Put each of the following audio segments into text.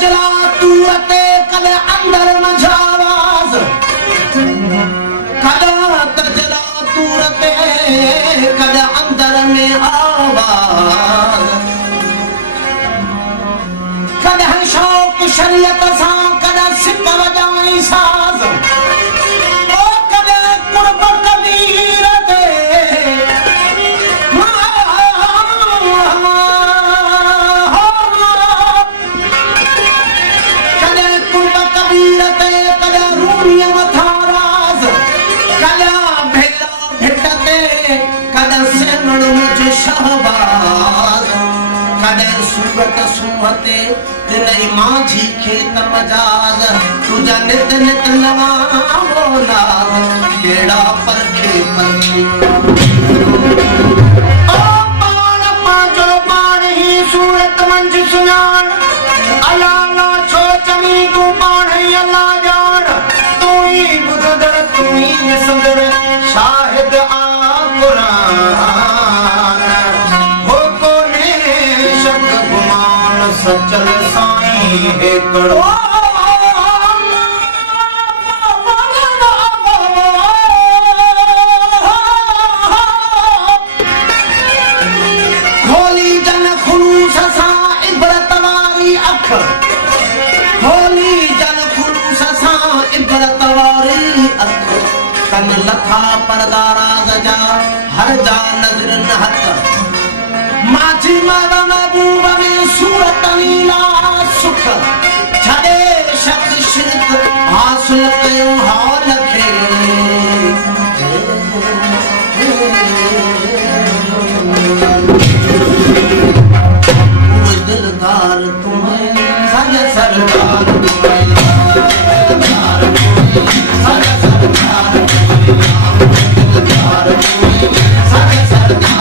तजला तूरते कद अंदर मझावाज कद तजला तूरते कद अंदर में आवाज कद है शौक शरीयत सा कद सिक वजाई साज ओ कद कुर्ब कबीर दे सुमते तिनई माझी खेत मजाज तुझा नित नित नवा बोला केड़ा परखे परखी ओ पाण पांजो पाण ही सूरत मंझ सुञाण अला ला छो चमी तू पाण ही अल्लाह जान तू ही बुधदड़ तू ही ॾिसंदड़ शाहिद आ कुरान सचल साईं हिकड़ो खोली जन खुलूस सां इबरत वारी अख खोली जन खुलूस सां इबरत वारी अख कन लथा पर्दा राज़ जा हर जा नज़र न हथ माझी मारा महबूब में सूरत नीला सुख छड़े शख्स शिरक हासिल कयो हाल खे दिलदार तुम्हें सज सरकार तुम्हें दिलदार सज सरकार दिलदार सज सरकार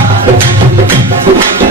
Thank you.